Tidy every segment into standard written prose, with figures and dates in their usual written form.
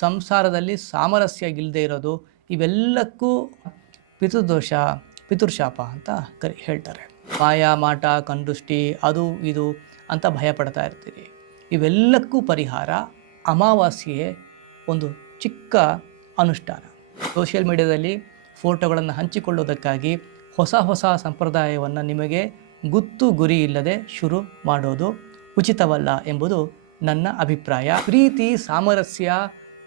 ಸಂಸಾರದಲ್ಲಿ ಸಾಮರಸ್ಯ ಇಲ್ಲದೆ ಇರೋದು, ಇವೆಲ್ಲಕ್ಕೂ ಪಿತೃದೋಷ, ಪಿತೃಶಾಪ ಅಂತ ಹೇಳ್ತಾರೆ. ಮಾಯ ಮಾಟ ಕಂದೃಷ್ಟಿ ಅದು ಇದು ಅಂತ ಭಯಪಡ್ತಾ ಇರ್ತೀರಿ. ಇವೆಲ್ಲಕ್ಕೂ ಪರಿಹಾರ ಅಮಾವಾಸ್ಯೆ ಒಂದು ಚಿಕ್ಕ ಅನುಷ್ಠಾನ. ಸೋಷಿಯಲ್ ಮೀಡಿಯಾದಲ್ಲಿ ಫೋಟೋಗಳನ್ನು ಹಂಚಿಕೊಳ್ಳೋದಕ್ಕಾಗಿ ಹೊಸ ಸಂಪ್ರದಾಯವನ್ನು ನಿಮಗೆ ಗುತ್ತು ಗುರಿ ಇಲ್ಲದೆ ಶುರು ಮಾಡೋದು ಉಚಿತವಲ್ಲ ಎಂಬುದು ನನ್ನ ಅಭಿಪ್ರಾಯ. ಪ್ರೀತಿ ಸಾಮರಸ್ಯ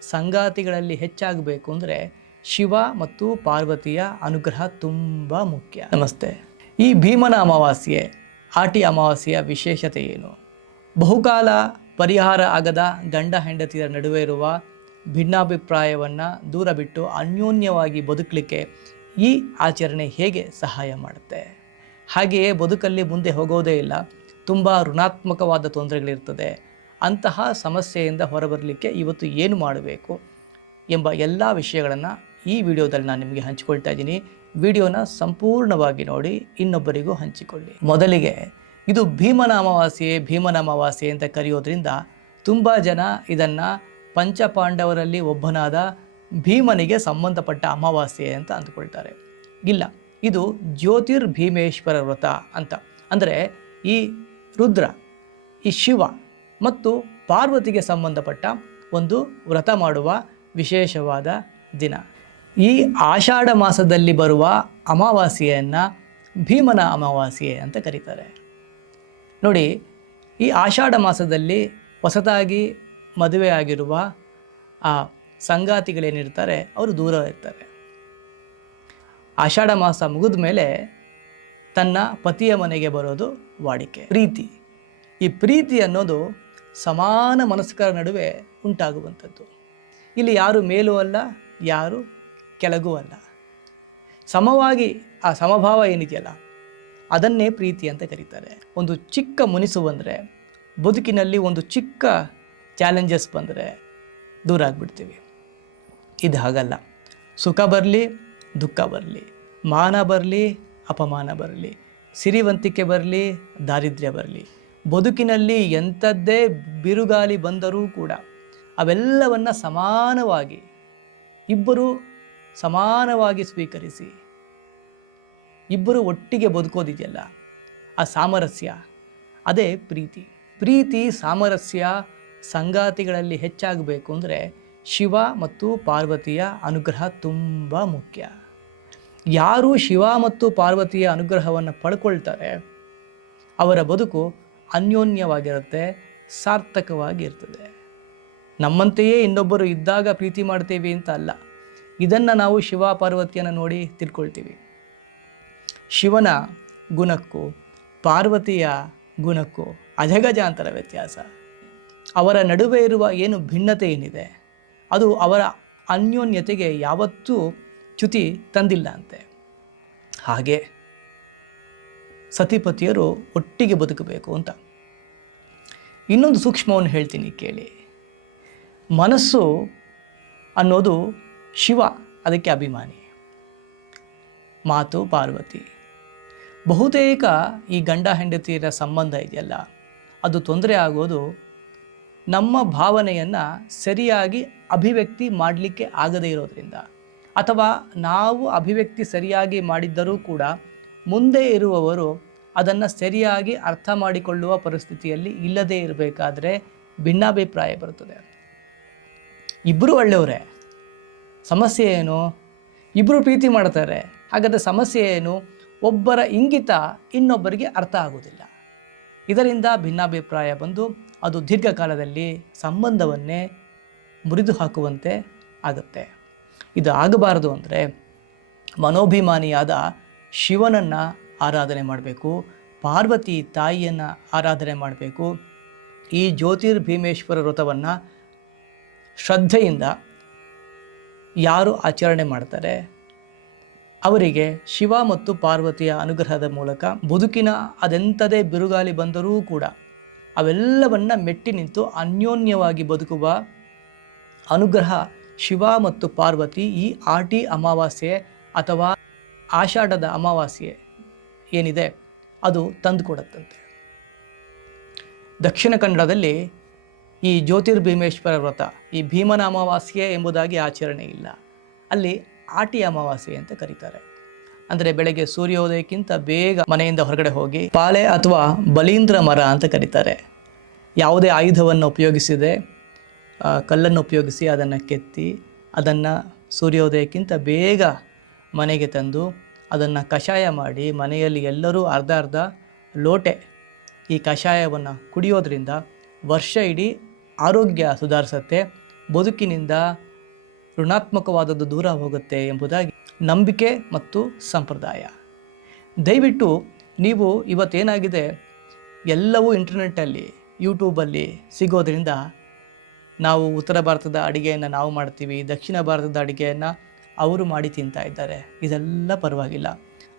ಸಂಗಾತಿಗಳಲ್ಲಿ ಹೆಚ್ಚಾಗಬೇಕು ಅಂದರೆ ಶಿವ ಮತ್ತು ಪಾರ್ವತಿಯ ಅನುಗ್ರಹ ತುಂಬ ಮುಖ್ಯ. ನಮಸ್ತೆ. ಈ ಭೀಮನ ಅಮಾವಾಸ್ಯೆ, ಆಟಿ ಅಮಾವಾಸ್ಯೆಯ ವಿಶೇಷತೆ ಏನು? ಬಹುಕಾಲ ಪರಿಹಾರ ಆಗದ ಗಂಡ ಹೆಂಡತಿಯರ ನಡುವೆ ಇರುವ ಭಿನ್ನಾಭಿಪ್ರಾಯವನ್ನು ದೂರ ಬಿಟ್ಟು ಅನ್ಯೋನ್ಯವಾಗಿ ಬದುಕಲಿಕ್ಕೆ ಈ ಆಚರಣೆ ಹೇಗೆ ಸಹಾಯ ಮಾಡುತ್ತೆ? ಹಾಗೆಯೇ ಬದುಕಲ್ಲಿ ಮುಂದೆ ಹೋಗೋದೇ ಇಲ್ಲ, ತುಂಬ ಋಣಾತ್ಮಕವಾದ ತೊಂದರೆಗಳಿರ್ತದೆ. ಅಂತಹ ಸಮಸ್ಯೆಯಿಂದ ಹೊರಬರಲಿಕ್ಕೆ ಇವತ್ತು ಏನು ಮಾಡಬೇಕು ಎಂಬ ಎಲ್ಲ ವಿಷಯಗಳನ್ನು ಈ ವಿಡಿಯೋದಲ್ಲಿ ನಾನು ನಿಮಗೆ ಹಂಚಿಕೊಳ್ತಾ ಇದ್ದೀನಿ. ವಿಡಿಯೋನ ಸಂಪೂರ್ಣವಾಗಿ ನೋಡಿ, ಇನ್ನೊಬ್ಬರಿಗೂ ಹಂಚಿಕೊಳ್ಳಿ. ಮೊದಲಿಗೆ ಇದು ಭೀಮನ ಅಮಾವಾಸ್ಯೆ ಅಂತ ಕರೆಯೋದ್ರಿಂದ ತುಂಬ ಜನ ಇದನ್ನು ಪಂಚಪಾಂಡವರಲ್ಲಿ ಒಬ್ಬನಾದ ಭೀಮನಿಗೆ ಸಂಬಂಧಪಟ್ಟ ಅಮಾವಾಸ್ಯೆ ಅಂತ ಅಂದ್ಕೊಳ್ತಾರೆ. ಇಲ್ಲ, ಇದು ಜ್ಯೋತಿರ್ಭೀಮೇಶ್ವರ ವ್ರತ ಅಂತ. ಅಂದರೆ ಈ ರುದ್ರ, ಈ ಶಿವ ಮತ್ತು ಪಾರ್ವತಿಗೆ ಸಂಬಂಧಪಟ್ಟ ಒಂದು ವ್ರತ ಮಾಡುವ ವಿಶೇಷವಾದ ದಿನ. ಈ ಆಷಾಢ ಮಾಸದಲ್ಲಿ ಬರುವ ಅಮಾವಾಸ್ಯೆಯನ್ನು ಭೀಮನ ಅಮಾವಾಸ್ಯೆ ಅಂತ ಕರೀತಾರೆ. ನೋಡಿ, ಈ ಆಷಾಢ ಮಾಸದಲ್ಲಿ ಹೊಸದಾಗಿ ಮದುವೆ ಆಗಿರುವ ಆ ಸಂಗಾತಿಗಳೇನಿರ್ತಾರೆ ಅವರು ದೂರ ಇರ್ತಾರೆ. ಆಷಾಢ ಮಾಸ ಮುಗಿದ ಮೇಲೆ ತನ್ನ ಪತಿಯ ಮನೆಗೆ ಬರೋದು ವಾಡಿಕೆ. ಈ ಪ್ರೀತಿ ಅನ್ನೋದು ಸಮಾನ ಮನಸ್ಕರ ನಡುವೆ ಉಂಟಾಗುವಂಥದ್ದು. ಇಲ್ಲಿ ಯಾರು ಮೇಲೂ ಅಲ್ಲ, ಯಾರು ಕೆಳಗೂ ಅಲ್ಲ, ಸಮವಾಗಿ ಆ ಸಮಭಾವ ಏನಿದೆಯಲ್ಲ ಅದನ್ನೇ ಪ್ರೀತಿ ಅಂತ ಕರೀತಾರೆ. ಒಂದು ಚಿಕ್ಕ ಮುನಿಸು ಬಂದರೆ, ಬದುಕಿನಲ್ಲಿ ಒಂದು ಚಿಕ್ಕ ಚಾಲೆಂಜಸ್ ಬಂದರೆ ದೂರ ಆಗಿಬಿಡ್ತೀವಿ. ಇದು ಹಾಗಲ್ಲ. ಸುಖ ಬರಲಿ, ದುಃಖ ಬರಲಿ, ಮಾನ ಬರಲಿ, ಅಪಮಾನ ಬರಲಿ, ಸಿರಿವಂತಿಕೆ ಬರಲಿ, ದಾರಿದ್ರ್ಯ ಬರಲಿ, ಬದುಕಿನಲ್ಲಿ ಎಂಥದ್ದೇ ಬಿರುಗಾಲಿ ಬಂದರೂ ಕೂಡ ಅವೆಲ್ಲವನ್ನು ಇಬ್ಬರು ಸಮಾನವಾಗಿ ಸ್ವೀಕರಿಸಿ ಇಬ್ಬರು ಒಟ್ಟಿಗೆ ಬದುಕೋದಿದೆಯಲ್ಲ, ಆ ಸಾಮರಸ್ಯ, ಅದೇ ಪ್ರೀತಿ ಸಾಮರಸ್ಯ ಸಂಗಾತಿಗಳಲ್ಲಿ ಹೆಚ್ಚಾಗಬೇಕು ಅಂದರೆ ಶಿವ ಮತ್ತು ಪಾರ್ವತಿಯ ಅನುಗ್ರಹ ತುಂಬ ಮುಖ್ಯ. ಯಾರು ಶಿವ ಮತ್ತು ಪಾರ್ವತಿಯ ಅನುಗ್ರಹವನ್ನು ಪಡ್ಕೊಳ್ತಾರೆ ಅವರ ಬದುಕು ಅನ್ಯೋನ್ಯವಾಗಿರುತ್ತೆ, ಸಾರ್ಥಕವಾಗಿರ್ತದೆ. ನಮ್ಮಂತೆಯೇ ಇನ್ನೊಬ್ಬರು ಇದ್ದಾಗ ಪ್ರೀತಿ ಮಾಡ್ತೀವಿ ಅಂತ ಅಲ್ಲ, ಇದನ್ನು ನಾವು ಶಿವ ಪಾರ್ವತಿಯನ್ನು ನೋಡಿ ತಿಳ್ಕೊಳ್ತೀವಿ. ಶಿವನ ಗುಣಕ್ಕೂ ಪಾರ್ವತಿಯ ಗುಣಕ್ಕೂ ಅಜಗಜಾಂತರ ವ್ಯತ್ಯಾಸ. ಅವರ ನಡುವೆ ಇರುವ ಏನು ಭಿನ್ನತೆ ಏನಿದೆ ಅದು ಅವರ ಅನ್ಯೋನ್ಯತೆಗೆ ಯಾವತ್ತೂ ಚ್ಯುತಿ ತಂದಿಲ್ಲ ಅಂತೆ. ಹಾಗೆ ಸತಿಪತಿಯರು ಒಟ್ಟಿಗೆ ಬದುಕಬೇಕು ಅಂತ. ಇನ್ನೊಂದು ಸೂಕ್ಷ್ಮವನ್ನು ಹೇಳ್ತೀನಿ ಕೇಳಿ. ಮನಸ್ಸು ಅನ್ನೋದು ಶಿವ, ಅದಕ್ಕೆ ಅಭಿಮಾನಿ. ಮಾತು ಪಾರ್ವತಿ. ಬಹುತೇಕ ಈ ಗಂಡ ಹೆಂಡತಿಯರ ಸಂಬಂಧ ಇದೆಯಲ್ಲ, ಅದು ತೊಂದರೆ ಆಗೋದು ನಮ್ಮ ಭಾವನೆಯನ್ನು ಸರಿಯಾಗಿ ಅಭಿವ್ಯಕ್ತಿ ಮಾಡಲಿಕ್ಕೆ ಆಗದೇ ಇರೋದ್ರಿಂದ, ಅಥವಾ ನಾವು ಅಭಿವ್ಯಕ್ತಿ ಸರಿಯಾಗಿ ಮಾಡಿದ್ದರೂ ಕೂಡ ಮುಂದೆ ಇರುವವರು ಅದನ್ನು ಸರಿಯಾಗಿ ಅರ್ಥ ಮಾಡಿಕೊಳ್ಳುವ ಪರಿಸ್ಥಿತಿಯಲ್ಲಿ ಇಲ್ಲದೇ ಇರಬೇಕಾದ್ರೆ ಭಿನ್ನಾಭಿಪ್ರಾಯ ಬರುತ್ತದೆ. ಇಬ್ಬರು ಒಳ್ಳೆಯವರೇ, ಸಮಸ್ಯೆ ಏನು? ಇಬ್ಬರು ಪ್ರೀತಿ ಮಾಡ್ತಾರೆ, ಹಾಗಾದರೆ ಸಮಸ್ಯೆ ಏನು? ಒಬ್ಬರ ಇಂಗಿತ ಇನ್ನೊಬ್ಬರಿಗೆ ಅರ್ಥ ಆಗುವುದಿಲ್ಲ. ಇದರಿಂದ ಭಿನ್ನಾಭಿಪ್ರಾಯ ಬಂದು ಅದು ದೀರ್ಘಕಾಲದಲ್ಲಿ ಸಂಬಂಧವನ್ನೇ ಮುರಿದು ಹಾಕುವಂತೆ ಆಗುತ್ತೆ. ಇದು ಆಗಬಾರದು ಅಂದರೆ ಮನೋಭಿಮಾನಿಯಾದ ಶಿವನನ್ನು ಆರಾಧನೆ ಮಾಡಬೇಕು, ಪಾರ್ವತಿ ತಾಯಿಯನ್ನು ಆರಾಧನೆ ಮಾಡಬೇಕು. ಈ ಜ್ಯೋತಿರ್ಭೀಮೇಶ್ವರ ವ್ರತವನ್ನು ಶ್ರದ್ಧೆಯಿಂದ ಯಾರು ಆಚರಣೆ ಮಾಡ್ತಾರೆ ಅವರಿಗೆ ಶಿವ ಮತ್ತು ಪಾರ್ವತಿಯ ಅನುಗ್ರಹದ ಮೂಲಕ ಬದುಕಿನ ಅದೆಂಥದೇ ಬಿರುಗಾಲಿ ಬಂದರೂ ಕೂಡ ಅವೆಲ್ಲವನ್ನು ಮೆಟ್ಟಿ ನಿಂತು ಅನ್ಯೋನ್ಯವಾಗಿ ಬದುಕುವ ಅನುಗ್ರಹ ಶಿವ ಮತ್ತು ಪಾರ್ವತಿ ಈ ಆಟಿ ಅಮಾವಾಸ್ಯೆ ಅಥವಾ ಆಷಾಢದ ಅಮಾವಾಸ್ಯೆ ಏನಿದೆ ಅದು ತಂದುಕೊಡುತ್ತಂತೆ. ದಕ್ಷಿಣ ಕನ್ನಡದಲ್ಲಿ ಈ ಜ್ಯೋತಿರ್ಭೀಮೇಶ್ವರ ವ್ರತ, ಈ ಭೀಮನ ಅಮಾವಾಸ್ಯೆ ಎಂಬುದಾಗಿ ಆಚರಣೆ ಇಲ್ಲ. ಅಲ್ಲಿ ಆಟಿ ಅಮಾವಾಸ್ಯೆ ಅಂತ ಕರೀತಾರೆ. ಅಂದರೆ ಬೆಳಗ್ಗೆ ಸೂರ್ಯೋದಯಕ್ಕಿಂತ ಬೇಗ ಮನೆಯಿಂದ ಹೊರಗಡೆ ಹೋಗಿ ಪಾಲೆ ಅಥವಾ ಬಲೀಂದ್ರ ಮರ ಅಂತ ಕರೀತಾರೆ. ಯಾವುದೇ ಆಯುಧವನ್ನು ಉಪಯೋಗಿಸಿದೆ, ಕಲ್ಲನ್ನು ಉಪಯೋಗಿಸಿ ಅದನ್ನು ಕೆತ್ತಿ ಅದನ್ನು ಸೂರ್ಯೋದಯಕ್ಕಿಂತ ಬೇಗ ಮನೆಗೆ ತಂದು ಅದನ್ನು ಕಷಾಯ ಮಾಡಿ ಮನೆಯಲ್ಲಿ ಎಲ್ಲರೂ ಅರ್ಧ ಅರ್ಧ ಲೋಟೆ ಈ ಕಷಾಯವನ್ನು ಕುಡಿಯೋದ್ರಿಂದ ವರ್ಷ ಇಡೀ ಆರೋಗ್ಯ ಸುಧಾರಿಸುತ್ತೆ, ಬದುಕಿನಿಂದ ಋಣಾತ್ಮಕವಾದದ್ದು ದೂರ ಹೋಗುತ್ತೆ ಎಂಬುದಾಗಿ ನಂಬಿಕೆ ಮತ್ತು ಸಂಪ್ರದಾಯ. ದಯವಿಟ್ಟು ನೀವು ಇವತ್ತೇನಾಗಿದೆ, ಎಲ್ಲವೂ ಇಂಟರ್ನೆಟ್ಟಲ್ಲಿ ಯೂಟ್ಯೂಬಲ್ಲಿ ಸಿಗೋದ್ರಿಂದ ನಾವು ಉತ್ತರ ಭಾರತದ ಅಡುಗೆಯನ್ನು ನಾವು ಮಾಡ್ತೀವಿ, ದಕ್ಷಿಣ ಭಾರತದ ಅಡುಗೆಯನ್ನು ಅವರು ಮಾಡಿ ತಿಂತಾ ಇದ್ದಾರೆ. ಇದೆಲ್ಲ ಪರವಾಗಿಲ್ಲ.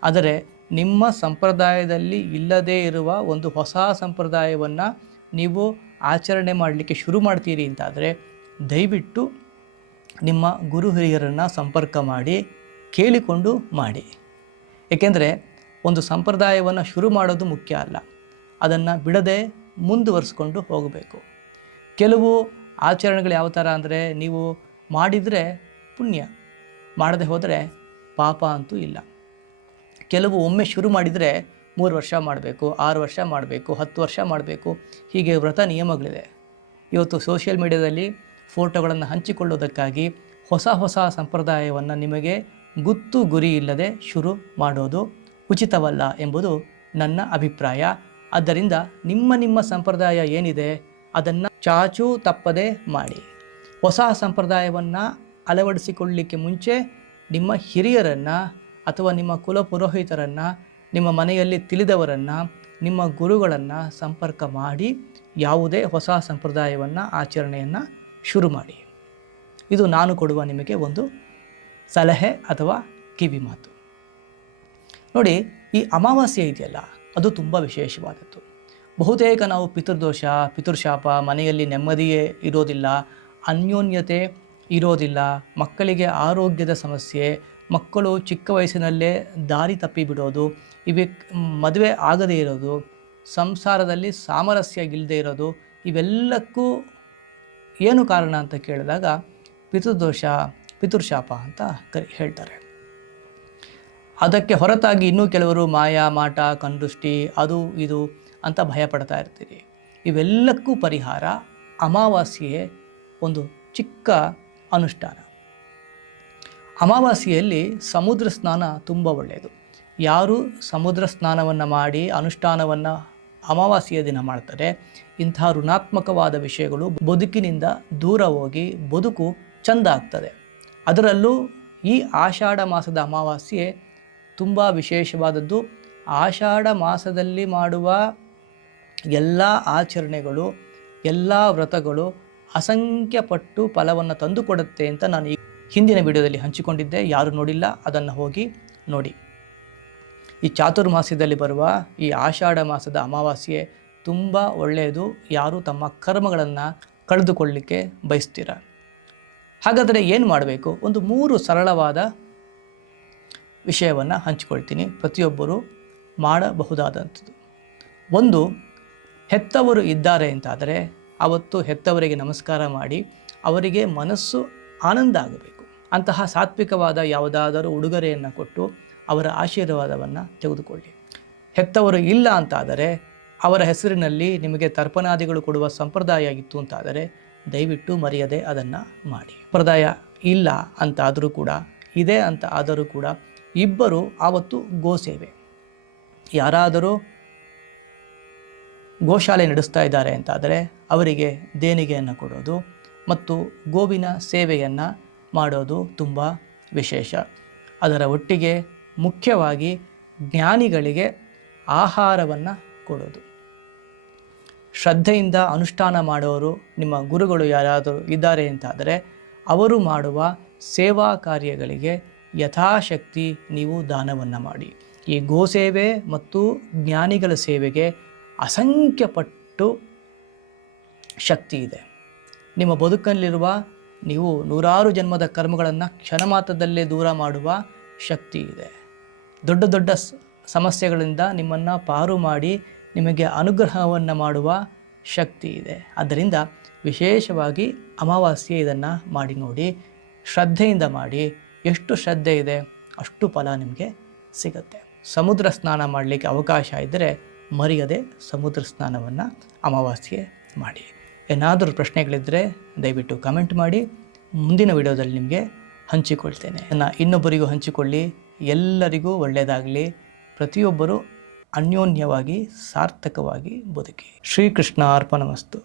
ಆದರೆ ನಿಮ್ಮ ಸಂಪ್ರದಾಯದಲ್ಲಿ ಇಲ್ಲದೇ ಇರುವ ಒಂದು ಹೊಸ ಸಂಪ್ರದಾಯವನ್ನು ನೀವು ಆಚರಣೆ ಮಾಡಲಿಕ್ಕೆ ಶುರು ಮಾಡ್ತೀರಿ ಅಂತಾದರೆ ದಯವಿಟ್ಟು ನಿಮ್ಮ ಗುರು ಹಿರಿಯರನ್ನು ಸಂಪರ್ಕ ಮಾಡಿ ಕೇಳಿಕೊಂಡು ಮಾಡಿ. ಏಕೆಂದರೆ ಒಂದು ಸಂಪ್ರದಾಯವನ್ನು ಶುರು ಮಾಡೋದು ಮುಖ್ಯ ಅಲ್ಲ, ಅದನ್ನು ಬಿಡದೆ ಮುಂದುವರಿಸ್ಕೊಂಡು ಹೋಗಬೇಕು. ಕೆಲವು ಆಚರಣೆಗಳು ಯಾವ ಥರ ಅಂದರೆ, ನೀವು ಮಾಡಿದರೆ ಪುಣ್ಯ, ಮಾಡದೆ ಹೋದರೆ ಪಾಪ ಅಂತೂ ಇಲ್ಲ. ಕೆಲವು ಒಮ್ಮೆ ಶುರು ಮಾಡಿದರೆ 3 ವರ್ಷ ಮಾಡಬೇಕು, 6 ವರ್ಷ ಮಾಡಬೇಕು, 10 ವರ್ಷ ಮಾಡಬೇಕು, ಹೀಗೆ ವ್ರತ ನಿಯಮಗಳಿದೆ. ಇವತ್ತು ಸೋಷಿಯಲ್ ಮೀಡಿಯಾದಲ್ಲಿ ಫೋಟೋಗಳನ್ನು ಹಂಚಿಕೊಳ್ಳೋದಕ್ಕಾಗಿ ಹೊಸ ಸಂಪ್ರದಾಯವನ್ನು ನಿಮಗೆ ಗುತ್ತು ಗುರಿ ಇಲ್ಲದೆ ಶುರು ಮಾಡೋದು ಉಚಿತವಲ್ಲ ಎಂಬುದು ನನ್ನ ಅಭಿಪ್ರಾಯ. ಆದ್ದರಿಂದ ನಿಮ್ಮ ಸಂಪ್ರದಾಯ ಏನಿದೆ ಅದನ್ನು ಚಾಚೂ ತಪ್ಪದೆ ಮಾಡಿ. ಹೊಸ ಸಂಪ್ರದಾಯವನ್ನು ಅಳವಡಿಸಿಕೊಳ್ಳಲಿಕ್ಕೆ ಮುಂಚೆ ನಿಮ್ಮ ಹಿರಿಯರನ್ನು ಅಥವಾ ನಿಮ್ಮ ಕುಲಪುರೋಹಿತರನ್ನು, ನಿಮ್ಮ ಮನೆಯಲ್ಲಿ ತಿಳಿದವರನ್ನು, ನಿಮ್ಮ ಗುರುಗಳನ್ನು ಸಂಪರ್ಕ ಮಾಡಿ ಯಾವುದೇ ಹೊಸ ಸಂಪ್ರದಾಯವನ್ನು ಆಚರಣೆಯನ್ನು ಶುರು ಮಾಡಿ. ಇದು ನಾನು ಕೊಡುವ ನಿಮಗೆ ಒಂದು ಸಲಹೆ ಅಥವಾ ಕಿವಿ ಮಾತು. ನೋಡಿ, ಈ ಅಮಾವಾಸ್ಯೆ ಇದೆಯಲ್ಲ, ಅದು ತುಂಬ ವಿಶೇಷವಾದದ್ದು. ಬಹುತೇಕ ನಾವು ಪಿತೃದೋಷ, ಪಿತೃಶಾಪ, ಮನೆಯಲ್ಲಿ ನೆಮ್ಮದಿಯೇ ಇರೋದಿಲ್ಲ, ಅನ್ಯೋನ್ಯತೆ ಇರೋದಿಲ್ಲ, ಮಕ್ಕಳಿಗೆ ಆರೋಗ್ಯದ ಸಮಸ್ಯೆ, ಮಕ್ಕಳು ಚಿಕ್ಕ ವಯಸ್ಸಿನಲ್ಲೇ ದಾರಿ ತಪ್ಪಿ ಬಿಡೋದು, ಮದುವೆ ಆಗದೇ ಇರೋದು, ಸಂಸಾರದಲ್ಲಿ ಸಾಮರಸ್ಯ ಇಲ್ಲದೆ ಇರೋದು, ಇವೆಲ್ಲಕ್ಕೂ ಏನು ಕಾರಣ ಅಂತ ಕೇಳಿದಾಗ ಪಿತೃದೋಷ, ಪಿತೃಶಾಪ ಅಂತ ಹೇಳ್ತಾರೆ. ಅದಕ್ಕೆ ಹೊರತಾಗಿ ಇನ್ನೂ ಕೆಲವರು ಮಾಯ, ಮಾಟ, ಕಣ್ದೃಷ್ಟಿ, ಅದು ಇದು ಅಂತ ಭಯಪಡ್ತಾ ಇರ್ತೀರಿ. ಇವೆಲ್ಲಕ್ಕೂ ಪರಿಹಾರ ಅಮಾವಾಸ್ಯೆ ಒಂದು ಚಿಕ್ಕ ಅನುಷ್ಠಾನ. ಅಮಾವಾಸ್ಯೆಯಲ್ಲಿ ಸಮುದ್ರ ಸ್ನಾನ ತುಂಬ ಒಳ್ಳೆಯದು. ಯಾರು ಸಮುದ್ರ ಸ್ನಾನವನ್ನು ಮಾಡಿ ಅನುಷ್ಠಾನವನ್ನು ಅಮಾವಾಸ್ಯೆಯ ದಿನ ಮಾಡ್ತಾರೆ, ಇಂತಹ ಋಣಾತ್ಮಕವಾದ ವಿಷಯಗಳು ಬದುಕಿನಿಂದ ದೂರ ಹೋಗಿ ಬದುಕು ಚೆಂದ ಆಗ್ತದೆ. ಅದರಲ್ಲೂ ಈ ಆಷಾಢ ಮಾಸದ ಅಮಾವಾಸ್ಯೆ ತುಂಬ ವಿಶೇಷವಾದದ್ದು. ಆಷಾಢ ಮಾಸದಲ್ಲಿ ಮಾಡುವ ಎಲ್ಲ ಆಚರಣೆಗಳು, ಎಲ್ಲ ವ್ರತಗಳು ಅಸಂಖ್ಯ ಪಟ್ಟು ಫಲವನ್ನು ತಂದುಕೊಡುತ್ತೆ ಅಂತ ನಾನು ಈ ಹಿಂದಿನ ವಿಡಿಯೋದಲ್ಲಿ ಹಂಚಿಕೊಂಡಿದ್ದೆ. ಯಾರು ನೋಡಿಲ್ಲ ಅದನ್ನು ಹೋಗಿ ನೋಡಿ. ಈ ಚಾತುರ್ಮಾಸ್ಯದಲ್ಲಿ ಬರುವ ಈ ಆಷಾಢ ಮಾಸದ ಅಮಾವಾಸ್ಯೆ ತುಂಬ ಒಳ್ಳೆಯದು, ಯಾರು ತಮ್ಮ ಕರ್ಮಗಳನ್ನು ಕಳೆದುಕೊಳ್ಳಲಿಕ್ಕೆ ಬಯಸ್ತೀರ. ಹಾಗಾದರೆ ಏನು ಮಾಡಬೇಕು? ಒಂದು 3 ಸರಳವಾದ ವಿಷಯವನ್ನು ಹಂಚಿಕೊಳ್ತೀನಿ, ಪ್ರತಿಯೊಬ್ಬರು ಮಾಡಬಹುದಾದಂಥದ್ದು. ಒಂದು, ಹೆತ್ತವರು ಇದ್ದಾರೆ ಅಂತಾದರೆ ಅವತ್ತು ಹೆತ್ತವರಿಗೆ ನಮಸ್ಕಾರ ಮಾಡಿ ಅವರಿಗೆ ಮನಸ್ಸು ಆನಂದ ಆಗಬೇಕು. ಅಂತಹ ಸಾತ್ವಿಕವಾದ ಯಾವುದಾದರೂ ಉಡುಗೊರೆಯನ್ನು ಕೊಟ್ಟು ಅವರ ಆಶೀರ್ವಾದವನ್ನು ತೆಗೆದುಕೊಳ್ಳಿ. ಹೆತ್ತವರು ಇಲ್ಲ ಅಂತಾದರೆ ಅವರ ಹೆಸರಿನಲ್ಲಿ ನಿಮಗೆ ತರ್ಪಣಾದಿಗಳು ಕೊಡುವ ಸಂಪ್ರದಾಯ ಇತ್ತು ಅಂತಾದರೆ ದಯವಿಟ್ಟು ಮರೆಯದೆ ಅದನ್ನು ಮಾಡಿ. ಸಂಪ್ರದಾಯ ಇಲ್ಲ ಅಂತಾದರೂ ಕೂಡ, ಇದೆ ಅಂತ ಆದರೂ ಕೂಡ ಇಬ್ಬರು ಆವತ್ತು ಗೋಸೇವೆ, ಯಾರಾದರೂ ಗೋಶಾಲೆ ನಡೆಸ್ತಾ ಇದ್ದಾರೆ ಅಂತಾದರೆ ಅವರಿಗೆ ದೇಣಿಗೆಯನ್ನು ಕೊಡೋದು ಮತ್ತು ಗೋವಿನ ಸೇವೆಯನ್ನು ಮಾಡೋದು ತುಂಬ ವಿಶೇಷ. ಅದರ ಒಟ್ಟಿಗೆ ಮುಖ್ಯವಾಗಿ ಜ್ಞಾನಿಗಳಿಗೆ ಆಹಾರವನ್ನು ಕೊಡೋದು. ಶ್ರದ್ಧೆಯಿಂದ ಅನುಷ್ಠಾನ ಮಾಡೋರು, ನಿಮ್ಮ ಗುರುಗಳು ಯಾರಾದರೂ ಇದ್ದಾರೆ ಅಂತಾದರೆ ಅವರು ಮಾಡುವ ಸೇವಾ ಕಾರ್ಯಗಳಿಗೆ ಯಥಾಶಕ್ತಿ ನೀವು ದಾನವನ್ನು ಮಾಡಿ. ಈ ಗೋಸೇವೆ ಮತ್ತು ಜ್ಞಾನಿಗಳ ಸೇವೆಗೆ ಅಸಂಖ್ಯ ಪಟ್ಟು ಶಕ್ತಿ ಇದೆ. ನಿಮ್ಮ ಬದುಕಲ್ಲಿರುವ ನೀವು 100 ಜನ್ಮದ ಕರ್ಮಗಳನ್ನು ಕ್ಷಣ ಮಾತ್ರದಲ್ಲೇ ದೂರ ಮಾಡುವ ಶಕ್ತಿ ಇದೆ. ದೊಡ್ಡ ದೊಡ್ಡ ಸಮಸ್ಯೆಗಳಿಂದ ನಿಮ್ಮನ್ನು ಪಾರು ಮಾಡಿ ನಿಮಗೆ ಅನುಗ್ರಹವನ್ನು ಮಾಡುವ ಶಕ್ತಿ ಇದೆ. ಆದ್ದರಿಂದ ವಿಶೇಷವಾಗಿ ಅಮಾವಾಸ್ಯೆ ಇದನ್ನು ಮಾಡಿ ನೋಡಿ, ಶ್ರದ್ಧೆಯಿಂದ ಮಾಡಿ. ಎಷ್ಟು ಶ್ರದ್ಧೆ ಇದೆ ಅಷ್ಟು ಫಲ ನಿಮಗೆ ಸಿಗುತ್ತೆ. ಸಮುದ್ರ ಸ್ನಾನ ಮಾಡಲಿಕ್ಕೆ ಅವಕಾಶ ಇದ್ದರೆ ಮರೆಯದೆ ಸಮುದ್ರ ಸ್ನಾನವನ್ನು ಅಮಾವಾಸ್ಯೆ ಮಾಡಿ. ಏನಾದರೂ ಪ್ರಶ್ನೆಗಳಿದ್ದರೆ ದಯವಿಟ್ಟು ಕಮೆಂಟ್ ಮಾಡಿ, ಮುಂದಿನ ವಿಡಿಯೋದಲ್ಲಿ ನಿಮಗೆ ಹಂಚಿಕೊಳ್ತೇನೆ. ಇನ್ನೊಬ್ಬರಿಗೂ ಹಂಚಿಕೊಳ್ಳಿ. ಎಲ್ಲರಿಗೂ ಒಳ್ಳೆಯದಾಗಲಿ. ಪ್ರತಿಯೊಬ್ಬರೂ ಅನ್ಯೋನ್ಯವಾಗಿ ಸಾರ್ಥಕವಾಗಿ ಬದುಕಿ. ಶ್ರೀಕೃಷ್ಣ ಅರ್ಪಣಮಸ್ತು.